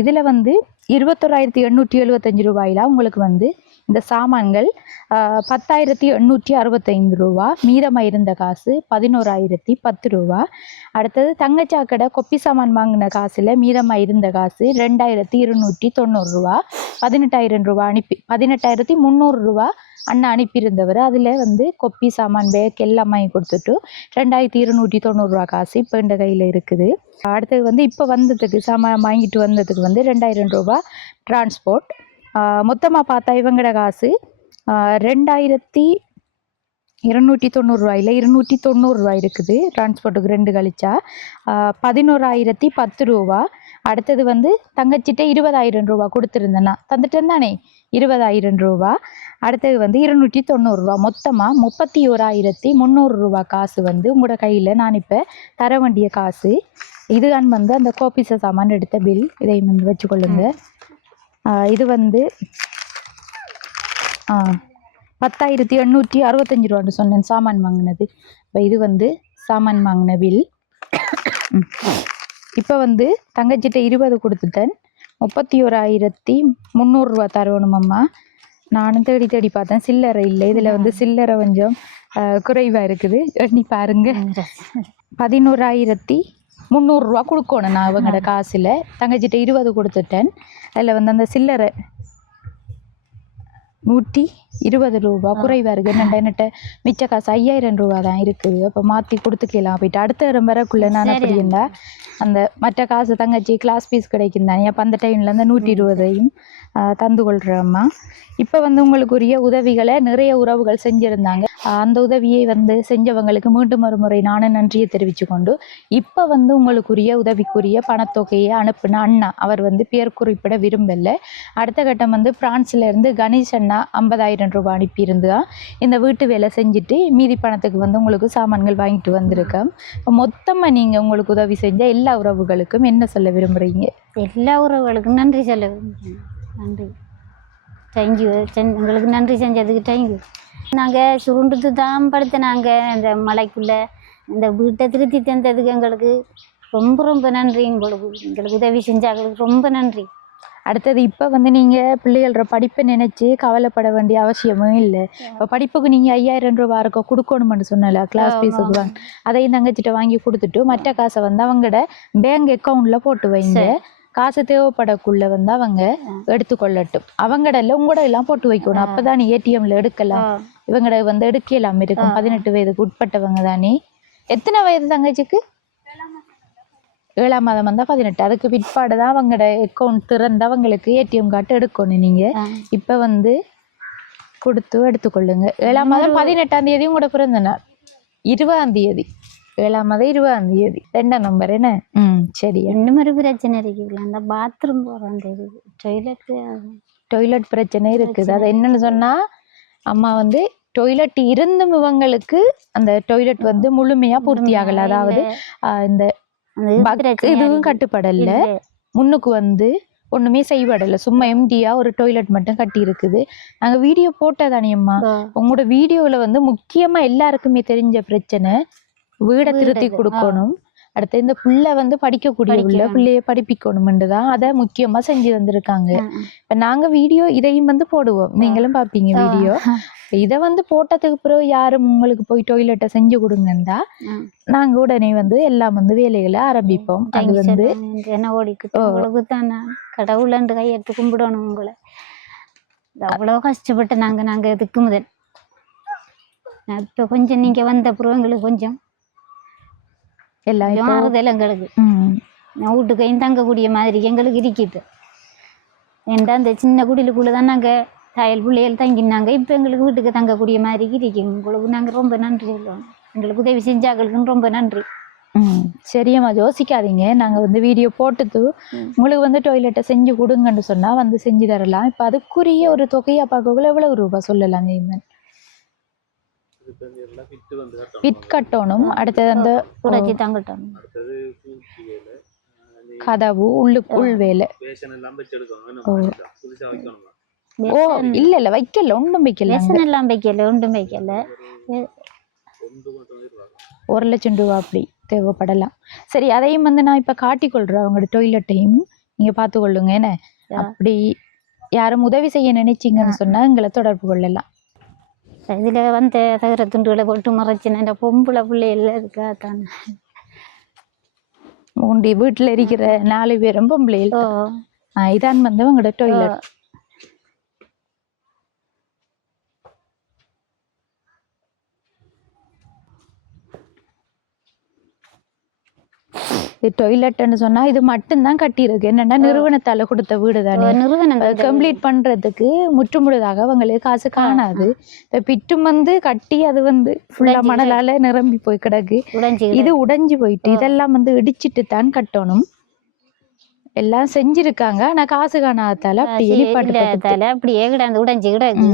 இதில் வந்து 21,875 ரூபாயில் உங்களுக்கு வந்து இந்த சாமான்கள் 10,865 ரூபா. மீதமாக இருந்த காசு 11,010 ரூபா. அடுத்தது தங்கச்சாக்கடை கொப்பி சாமான் வாங்கின காசில் மீதமாக இருந்த காசு 2,290 ரூபா. 18,000 ரூபா 18,300 ரூபா அண்ணா அனுப்பியிருந்தவர். அதில் வந்து கொப்பி சாமான் பேக் எல்லாம் வாங்கி கொடுத்துட்டு 2,290 ரூபா காசு இப்போ இந்த கையில் இருக்குது. அடுத்தது வந்து இப்போ வந்ததுக்கு சாமான் வாங்கிட்டு வந்ததுக்கு வந்து 2,000 ரூபா டிரான்ஸ்போர்ட். மொத்தமாக பார்த்தா இவங்களோட காசு 2,290 ரூபாயில் 290 ரூபாய் இருக்குது. டிரான்ஸ்போர்ட்டுக்கு 2 கழிச்சா 11,010 ரூபா. அடுத்தது வந்து தங்கச்சிட்ட 20,000 ரூபா கொடுத்துருந்தேன்னா தந்துட்டேன் தானே, 20,000 ரூபா. அடுத்தது வந்து 290 ரூபா. மொத்தமாக 31,300 ரூபா காசு வந்து உங்களோட கையில் நான் இப்போ தர வேண்டிய காசு. இதுதான் வந்து அந்த கோபிச சாமான் எடுத்த பில். இதை வந்து வச்சுக்கொள்ளுங்க. இது வந்து 10,865 ரூபான்னு சொன்னேன் சாமான் வாங்கினது. இப்போ இது வந்து சாமான் வாங்கின பில். இப்போ வந்து தங்கச்சிட்ட 20 கொடுத்துட்டேன். 31,300 ரூபா தரணும் அம்மா. நானும் தேடி தேடி பார்த்தேன், சில்லறை இல்லை. இதில் வந்து சில்லறை கொஞ்சம் குறைவாக இருக்குது. எண்ணி பாருங்க. 11,300 ரூபா கொடுக்கணும் நான் அவங்களோட காசில். தங்கச்சிட்ட 20 கொடுத்துட்டேன். அதில் வந்து அந்த சில்லறை 120 ரூபா குறைவாக இருக்குது. என்னட்ட மிச்ச காசு 5,000 ரூபா தான் இருக்குது. அப்போ மாற்றி கொடுத்துக்கலாம். போயிட்டு அடுத்த இடம் வரக்குள்ளே நான் அப்படி இருந்தால் அந்த மற்ற காசு தங்கச்சி கிளாஸ் ஃபீஸ் கிடைக்கும் தானே. அப்போ அந்த டைமில் அந்த 120ஐயும் தந்து கொள்கிறோம்மா. இப்போ வந்து உங்களுக்குரிய உதவிகளை நிறைய உறவுகள் செஞ்சுருந்தாங்க. அந்த உதவியை வந்து செஞ்சவங்களுக்கு மீண்டும் ஒரு முறை நானும் நன்றியை தெரிவித்து கொண்டு, இப்போ வந்து உங்களுக்குரிய உதவிக்குரிய பணத்தொகையை அனுப்புன அண்ணா, அவர் வந்து பேர் குறிப்பிட விரும்பலை. அடுத்த கட்டம் வந்து பிரான்ஸ்லேருந்து கணேஷ் அண்ணா 50,000 ரூபாய் அனுப்பியிருந்தா இந்த வீட்டு வேலை செஞ்சுட்டு மீதி பணத்துக்கு வந்து உங்களுக்கு சாமான்கள் வாங்கிட்டு வந்திருக்கேன். இப்போ மொத்தமாக நீங்கள் உங்களுக்கு உதவி செஞ்ச எல்லா உறவுகளுக்கும் என்ன சொல்ல விரும்புகிறீங்க? எல்லா உறவுகளுக்கும் நன்றி சொல்ல விரும்புகிறேன். நன்றி, தேங்க்யூ. உங்களுக்கு நன்றி செஞ்சதுக்கு தேங்க்யூ. நாங்கள் சுருண்டுட்டு தான் படுத்தினாங்க இந்த மலைக்குள்ளே. இந்த வீட்டை திருத்தி தந்ததுக்கு எங்களுக்கு ரொம்ப ரொம்ப நன்றி. எங்களுக்கு உதவி செஞ்சாங்களுக்கு ரொம்ப நன்றி. அடுத்தது இப்போ வந்து நீங்கள் பிள்ளைகளோட படிப்பை நினச்சி கவலைப்பட வேண்டிய அவசியமும் இல்லை. இப்போ படிப்புக்கு நீங்கள் 5,000 ரூபா இருக்க கொடுக்கணும்னு சொன்னல, கிளாஸ் ஃபீஸுக்கு வாங்க, அதையும் தங்கச்சிட்ட வாங்கி கொடுத்துட்டு மற்ற காசை வந்து அவங்களோட பேங்க் அக்கௌண்ட்டில் போட்டு வைங்க. காசு தேவைப்படக்குள்ள வந்து அவங்க எடுத்துக்கொள்ளட்டும். அவங்கடல உங்களோட எல்லாம் போட்டு வைக்கணும். அப்போதான் நீ ஏடிஎம்ல எடுக்கலாம். இவங்கட வந்து எடுக்கலாம் இருக்கும். 18 வயதுக்கு உட்பட்டவங்க தானே. எத்தனை வயது தங்கச்சிக்கு? 7ஆம் மாதம் வந்தால் 18. அதுக்கு பிற்பாடு தான் அவங்களோட அக்கௌண்ட் திறந்து அவங்களுக்கு ஏடிஎம் கார்டு எடுக்கணும். நீங்கள் இப்போ வந்து கொடுத்து எடுத்துக்கொள்ளுங்க. 7ஆம் மாதம் 18ஆம் தேதி உங்களோட பிறந்த நாள். 20ஆம் தேதி 7ஆம் மாதம் 20ஆம் தேதி 2ஆம் நம்பர் என்ன? சரி. என்ன மாதிரி பிரச்சனை இருக்குது? அந்த பாத்ரூம் போகிறோம், டொய்லெட் பிரச்சனை இருக்குது. அது என்னன்னு சொன்னால், அம்மா வந்து டொய்லெட் இருந்தும் இவங்களுக்கு அந்த டொய்லெட் வந்து முழுமையாக பூர்த்தி ஆகலை. அதாவது இந்த இதுவும் கட்டுப்படலை. முன்னுக்கு வந்து ஒன்றுமே செய்யப்படலை. சும்மா எம்டியாக ஒரு டொய்லெட் மட்டும் கட்டி இருக்குது. நாங்கள் வீடியோ போட்டதானியம்மா. உங்களோட வீடியோவில் வந்து முக்கியமாக எல்லாருக்குமே தெரிஞ்ச பிரச்சனை வீடை திருத்தி கொடுக்கணும். அடுத்து இந்த பிள்ளை வந்து படிக்கக்கூடிய பிள்ளைய படிப்பிக்கணும்னு தான் அதை முக்கியமாக செஞ்சு வந்திருக்காங்க. இப்போ நாங்கள் வீடியோ இதையும் வந்து போடுவோம், நீங்களும் பார்ப்பீங்க வீடியோ. இதை வந்து போட்டதுக்கு பிறகு யாரும் உங்களுக்கு போய் டொய்லெட்டை செஞ்சு கொடுங்கண்டா நாங்கள் உடனே வந்து எல்லாம் வந்து வேலைகளை ஆரம்பிப்போம். அது வந்து என்ன ஓடிக்கு தான் கடவுளண்டு கையெடுத்து கும்பிடணும் உங்களை. அவ்வளோ கஷ்டப்பட்டு நாங்கள் இதுக்கு முதல் இப்போ கொஞ்சம் நீங்கள் வந்த அப்புறம் எங்களுக்கு கொஞ்சம் எல்லாம் மாறுதல் எங்களுக்கு. வீட்டுக்கையும் தங்கக்கூடிய மாதிரி எங்களுக்கு இருக்குது. ஏன்டா அந்த சின்ன குடிலுக்குள்ளே தான் நாங்கள் தாயல் பிள்ளைகள் தங்கினாங்க. இப்போ எங்களுக்கு வீட்டுக்கு தங்கக்கூடிய மாதிரி இருக்குது. உங்களுக்கு நாங்கள் ரொம்ப நன்றி சொல்லுவோம். எங்களுக்கு உதவி செஞ்சாங்களுக்குன்னு ரொம்ப நன்றி. சரியம்மா, யோசிக்காதீங்க. நாங்கள் வந்து வீடியோ போட்டுட்டு உங்களுக்கு வந்து டொய்லெட்டை செஞ்சு கொடுங்கன்னு சொன்னால் வந்து செஞ்சு தரலாம். இப்போ அதுக்குரிய ஒரு தொகையை பார்க்கக்குள்ள எவ்வளவு ரூபா சொல்லலாம் ஜெய்மன்? பிட் கட்டணும். அடுத்தது அந்த உடைச்சி தங்கட்டணும். கதவு உள் வேலை. ஓ இல்ல இல்ல வைக்கல, ஒன்றும் வைக்கல. எல்லாம் வைக்கல, ஒன்றும் வைக்கல. 1,00,000 ரூபா அப்படி தேவைப்படலாம். சரி, அதையும் வந்து நான் இப்போ காட்டிக்கொள்கிறேன். அவங்களோட டொய்லெட்டையும் நீங்கள் பார்த்துக்கொள்ளுங்க. என்ன அப்படி யாரும் உதவி செய்ய நினைச்சிங்கன்னு சொன்னால் எங்களை தொடர்பு கொள்ளலாம். இதில் வந்து தகர துண்டுகளை போட்டு மறைச்சின இந்த பொம்பளை பிள்ளைகள் இருக்கா தானே. உண்டி வீட்டில் இருக்கிற 4 பேரும் பொம்பளைகள். இதான் வந்து உங்களோட டொய்லெட். டொய்லெட்னு சொன்னா இது மட்டும்தான் கட்டியிருக்கு. என்னன்னா நிறுவனத்தால கொடுத்த வீடு தானே. கம்ப்ளீட் பண்றதுக்கு முற்றுமுழுதாக அவங்களுக்கு காசு காணாது. இப்ப பிட்டும் வந்து கட்டி அது வந்து ஃபுல்லா மணலால நிரம்பி போய் கிடக்கு. இது உடைஞ்சு போயிட்டு இதெல்லாம் வந்து இடிச்சிட்டு தான் கட்டணும். எல்லாம் செஞ்சிருக்காங்க, ஆனா காசு காணாதால அப்படி எலிப்பாட்டு அப்படியே கிடந்து உடைஞ்சு கிடக்கு.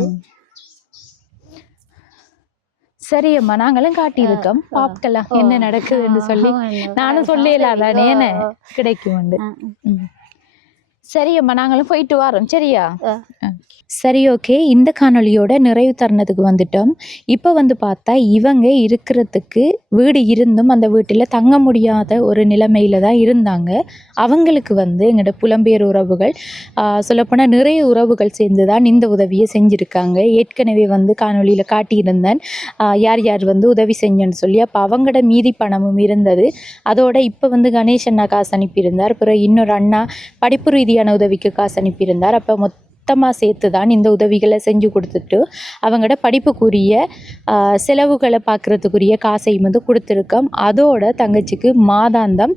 சரி அம்மா, நாங்களும் காட்டியிருக்கோம், பார்க்கலாம் என்ன நடக்குதுன்னு சொல்லி. நானும் சொல்லலாதானே என்ன கிடைக்கும். சரி அம்மா, நாங்களும் போயிட்டு வரோம். சரியா? ஆ. சரி, ஓகே. இந்த காணொளியோட நிறைவு தருணத்துக்கு வந்துட்டோம். இப்போ வந்து பார்த்தா இவங்க இருக்கிறதுக்கு வீடு இருந்தும் அந்த வீட்டில் தங்க முடியாத ஒரு நிலைமையில தான் இருந்தாங்க. அவங்களுக்கு வந்து எங்களோட புலம்பெயர் உறவுகள், சொல்லப்போனால் நிறைய உறவுகள் சேர்ந்து தான் இந்த உதவியை செஞ்சுருக்காங்க. ஏற்கனவே வந்து காணொளியில் காட்டியிருந்தேன் யார் யார் வந்து உதவி செஞ்சேன்னு சொல்லி. அப்போ அவங்களோட மீதி பணமும் இருந்தது. அதோட இப்போ வந்து கணேஷ் அண்ணா காசு அனுப்பியிருந்தார். அப்புறம் இன்னொரு அண்ணா படிப்பு ரீதியான உதவிக்கு காசு அனுப்பியிருந்தார். அப்போ மொத்தமாக சேர்த்து தான் இந்த உதவிகளை செஞ்சு கொடுத்துட்டு அவங்களோட படிப்புக்குரிய செலவுகளை பார்க்குறதுக்குரிய காசையும் வந்து கொடுத்துருக்கோம். அதோட தங்கச்சிக்கு மாதாந்தம்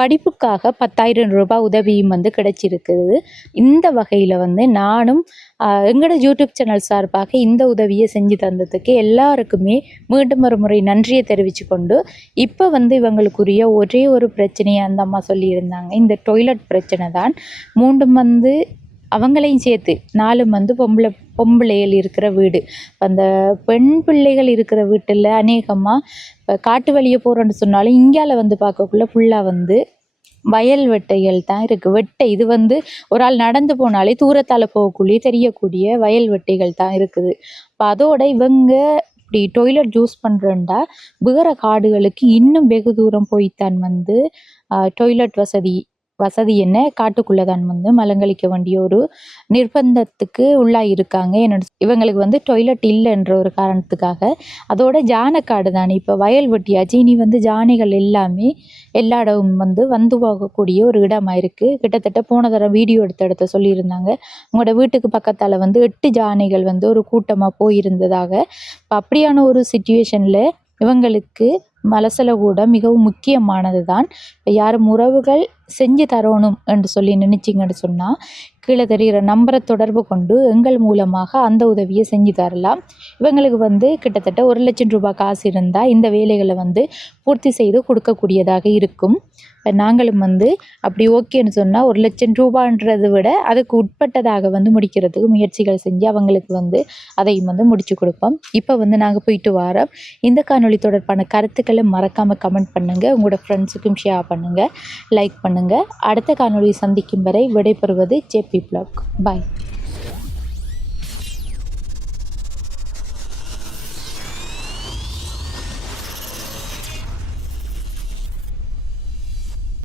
படிப்புக்காக 10,000 ரூபாய் உதவியும் வந்து கிடைச்சிருக்குது. இந்த வகையில் வந்து நானும் எங்களோட யூடியூப் சேனல் சார்பாக இந்த உதவியை செஞ்சு தந்ததுக்கு எல்லாருக்குமே மீண்டும் ஒரு முறை நன்றியை தெரிவித்து கொண்டு, இப்போ வந்து இவங்களுக்குரிய ஒரே ஒரு பிரச்சனையை அந்த அம்மா சொல்லியிருந்தாங்க. இந்த டொய்லெட் பிரச்சனை தான். 3 வந்து அவங்களையும் சேர்த்து 4 வந்து பொம்பளைகள் இருக்கிற வீடு. அந்த பெண் பிள்ளைகள் இருக்கிற வீட்டில் அநேகமாக இப்போ காட்டு வழியே போகிறோன்னு சொன்னாலும் இங்கால வந்து பார்க்கக்குள்ள ஃபுல்லாக வந்து வயல் வெட்டைகள் தான் இருக்குது. வெட்டை இது வந்து ஒரு ஆள் நடந்து போனாலே தூரத்தால் போகக்கூடிய தெரியக்கூடிய வயல் வெட்டைகள் தான் இருக்குது. இப்போ அதோட இவங்க இப்படி டொய்லெட் யூஸ் பண்ணுறேன்டா வேறு காடுகளுக்கு இன்னும் வெகு தூரம் போய்த்தான் வந்து டொய்லெட் வசதி என்ன காட்டுக்குள்ளே தான் வந்து மலங்கழிக்க வேண்டிய ஒரு நிர்பந்தத்துக்கு உள்ளாயிருக்காங்க. என்னோட இவங்களுக்கு வந்து டொய்லெட் இல்லைன்ற ஒரு காரணத்துக்காக. அதோட ஜானக்காடு தானே இப்போ வயல் வெட்டியாச்சு. இனி வந்து ஜானைகள் எல்லாமே எல்லா இடமும் வந்து போகக்கூடிய ஒரு இடமாக இருக்குது. கிட்டத்தட்ட போன தடவை வீடியோ எடுத்த சொல்லியிருந்தாங்க. உங்களோட வீட்டுக்கு பக்கத்தால் வந்து 8 ஜானைகள் வந்து ஒரு கூட்டமாக போயிருந்ததாக. இப்போ அப்படியான ஒரு சிச்சுவேஷனில் இவங்களுக்கு மலசல கூட மிகவும் முக்கியமானது தான். இப்போ யாரும் உறவுகள் செஞ்சு தரணும் என்று சொல்லி நினச்சிங்கன்னு சொன்னால் கீழே தெரிகிற நம்பரை தொடர்பு கொண்டு எங்கள் மூலமாக அந்த உதவியை செஞ்சு தரலாம். இவங்களுக்கு வந்து கிட்டத்தட்ட 1,00,000 ரூபாய் காசு இருந்தால் இந்த வேலைகளை வந்து பூர்த்தி செய்து கொடுக்கக்கூடியதாக இருக்கும். இப்போ நாங்களும் வந்து அப்படி ஓகேன்னு சொன்னால் 1,00,000 ரூபான்றதை விட அதுக்கு உட்பட்டதாக வந்து முடிக்கிறதுக்கு முயற்சிகள் செஞ்சு அவங்களுக்கு வந்து அதையும் வந்து முடித்து கொடுப்போம். இப்போ வந்து நாங்கள் போயிட்டு வரோம். இந்த காணொளி தொடர்பான கருத்துக்களை மறக்காமல் கமெண்ட் பண்ணுங்கள். உங்களோட ஃப்ரெண்ட்ஸுக்கும் ஷேர் பண்ணுங்கள், லைக் பண்ணுங்கள். அடுத்த காணொளி சந்திக்கும் வரை விடைபெறுவது ஜேபி ப்ளாக். பாய்.